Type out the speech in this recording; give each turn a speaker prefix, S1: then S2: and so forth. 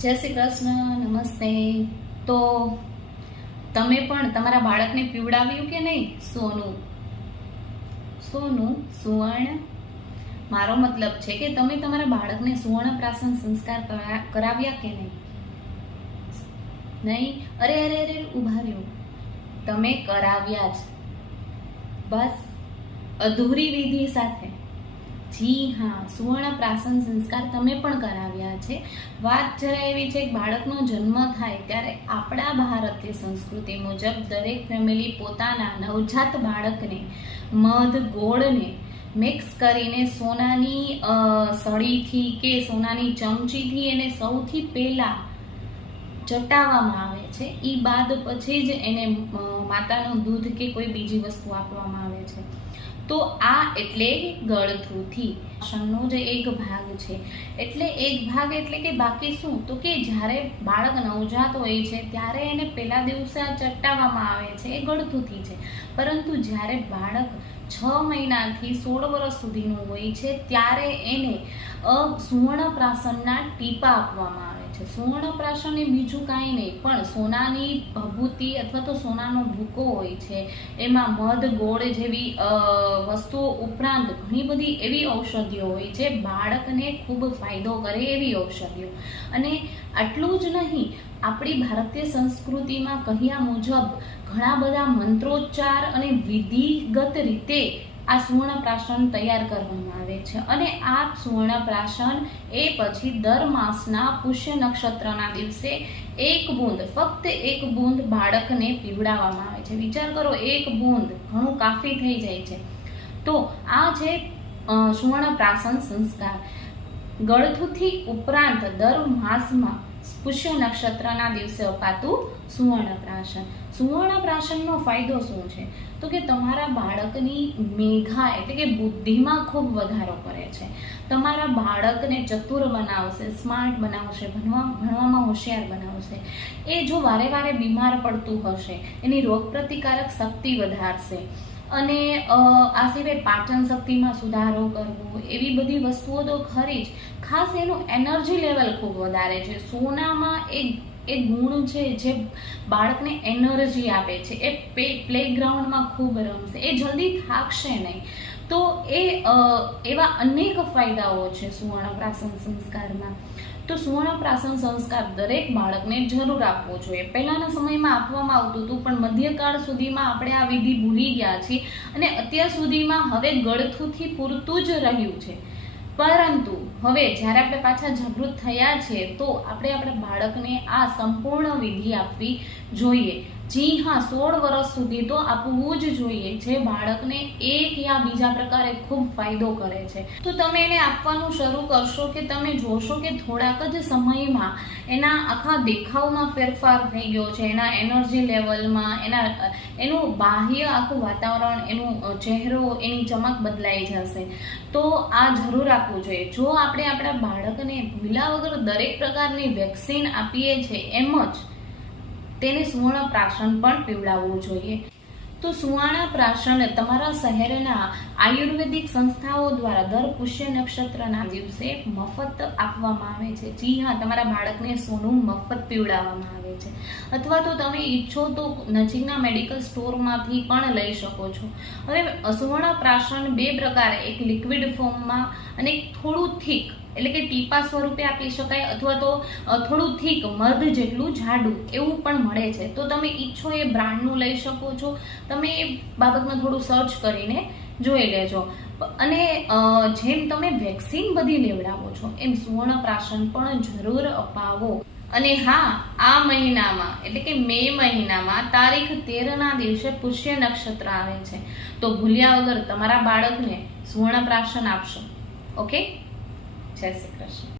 S1: જય શ્રી કૃષ્ણ, નમસ્તે. તો તમે પણ તમારા બાળકને પીવડાવ્યું કે નહીં? સોનું. સોનું, સુવર્ણ. મારો મતલબ છે કે તમે તમારા બાળકને સુવર્ણ પ્રાસન સંસ્કાર કરા- કરાવ્યા કે નહીં? નહીં? અરે અરે અરે ઊભા રહ્યો. તમે કરાવ્યા જ. બસ. અધૂરી વિધિ સાથે. જી હા, સુવર્ણ પ્રાસન સંસ્કાર તમે પણ કરાવ્યા છે. વાત જરા એવી છે કે બાળકનો જન્મ થાય ત્યારે આપણા ભારતીય સંસ્કૃતિ મુજબ દરેક ફેમિલી પોતાના નવજાત બાળકને મધ, ગોળને મિક્સ કરીને સોનાની સળીથી કે સોનાની ચમચીથી એને સૌથી પહેલા ચટાવવામાં આવે છે. એ બાદ પછી જ એને માતાનું દૂધ કે કોઈ બીજી વસ્તુ આપવામાં આવે છે. તો આ એટલે ગળથુથી. શનનો જે એક ભાગ છે. એટલે એક ભાગ એટલે કે બાકી શું? તો કે જ્યારે બાળક નવજાત હોય છે, ત્યારે એને પહેલા દિવસે આ ચટાવવામાં આવે છે, એ ગળથુથી છે. પરંતુ જ્યારે બાળક છ મહિનાથી સોળ વર્ષ સુધીનું હોય છે, ત્યારે એને સુવર્ણ પ્રાસનના ટીપા આપવામાં આવે છે. સુવર્ણ પ્રાશન એ બીજું કાંઈ નહીં, પણ સોનાની ભભૂતિ અથવા તો સોનાનો ભૂકો હોય છે, એમાં મધ, ગોળ જેવી વસ્તુઓ ઉપરાંત ઘણી બધી એવી ઔષધિઓ હોય છે, બાળકને ખૂબ ફાયદો કરે એવી ઔષધિઓ. અને આટલું જ નહીં, આપણી ભારતીય સંસ્કૃતિમાં કહ્યા મુજબ ઘણા બધા મંત્રોચ્ચાર અને વિધિગત રીતે આ સુવર્ણ પ્રાશન તૈયાર કરવામાં આવે છે. અને આ સુવર્ણ પ્રાશન એ પછી દર માસના પુષ્ય નક્ષત્રના દિવસે એક બૂંદ, ફક્ત એક બૂંદ બાળકને પીવડાવવામાં આવે છે. વિચાર કરો, એક બૂંદ ઘણું કાફી થઈ જાય છે. તો આ છે સુવર્ણ પ્રાશન સંસ્કાર, ગળથુથી ઉપરાંત દર માસમાં પુષ્ય નક્ષત્રના દિવસે અપાતું સુવર્ણ પ્રાશન સુવર્ણ પ્રાશનનો ફાયદો શું છે? તો કે તમારા બાળકની મેઘા એટલે કે બુદ્ધિમાં ખૂબ વધારો કરે છે. તમારા બાળકને ચતુર બનાવશે, સ્માર્ટ બનાવશે, ભણવા, ભણવામાં હોશિયાર બનાવશે. એ જો વારે વારે બીમાર પડતું હશે, એની રોગપ્રતિકારક શક્તિ વધારશે. અને આ સિવાય પાચન શક્તિમાં સુધારો કરવો, એવી બધી વસ્તુઓ તો ખરી જ. ખાસ એનું એનર્જી લેવલ ખૂબ વધારે છે. સોનામાં એક એ ગુણ છે જે બાળકને એનર્જી આપે છે. એ પ્લેગ્રાઉન્ડમાં ખૂબ રમશે. એ જલ્દી થાકશે નહીં. તો એ એવા અનેક ફાયદાઓ છે સુવર્ણ પ્રાસન સંસ્કારમાં. તો સુવર્ણપ્રાસન સંસ્કાર દરેક બાળકને જરૂર આપવો જોઈએ. પહેલાંના સમયમાં આપવામાં આવતું હતું, પણ મધ્યકાળ સુધીમાં આપણે આ વિધિ ભૂલી ગયા છીએ અને અત્યાર સુધીમાં હવે ગળથુથી પૂરતું જ રહ્યું છે. પરંતુ હવે જ્યારે આપણે પાછા જાગૃત થયા છે, તો આપણે આપણા બાળકને આ સંપૂર્ણ વિધિ આપવી જોઈએ. જી હા, સોળ વર્ષ સુધી તો આપવું જ જોઈએ જે બાળકને એક યા બીજા પ્રકારે ખૂબ ફાયદો કરે છે. તો તમે એને આપવાનું શરૂ કરશો કે તમે જોશો કે થોડાક જ સમયમાં એના આખા દેખાવમાં ફેરફાર થઈ ગયો છે, એના એનર્જી લેવલમાં, એના, એનું બાહ્ય આખું વાતાવરણ, એનું ચહેરો, એની ચમક બદલાઈ જશે. તો આ જરૂર આપવું જોઈએ. જો આપણે આપણા બાળકને ભૂલા વગર દરેક પ્રકારની વેક્સિન આપીએ છીએ એમ જ તેને સુવર્ણ પ્રાશન પણ પીવડાવવું જોઈએ. તો સુવર્ણ પ્રાશન તમારા શહેરના આયુર્વેદિક સંસ્થાઓ દ્વારા દર પુષ્ય નક્ષત્રના દિવસે મફત આપવામાં આવે છે. જી હા, તમારા બાળકને સોનું મફત પીવડાવવામાં આવે છે. અથવા તો તમે ઈચ્છો તો નજીકના મેડિકલ સ્ટોરમાંથી પણ લઈ શકો છો. હવે સુવર્ણ પ્રાશન બે પ્રકારે, એક લિક્વિડ ફોર્મમાં અને થોડું થીક, એટલે કે ટીપા સ્વરૂપે આપી શકાય, અથવા તો થોડું થીક, મધ જેટલું જાડું, એવું પણ મળે છે. તો તમે ઈચ્છો એ બ્રાન્ડનું લઈ શકો છો. તમે એ બાબતમાં થોડું સર્ચ કરીને જોઈ લેજો. અને જેમ તમે વેક્સિન બધી લેવડાવો છો, એમ સુવર્ણ પ્રાશન પણ જરૂર અપાવો. અને હા, આ મહિનામાં, એટલે કે મે મહિનામાં, તારીખ તેરના દિવસે પુષ્ય નક્ષત્ર આવે છે. તો ભૂલ્યા વગર તમારા બાળકને સુવર્ણ પ્રાશન આપશો. ઓકે? જય શ્રી કૃષ્ણ.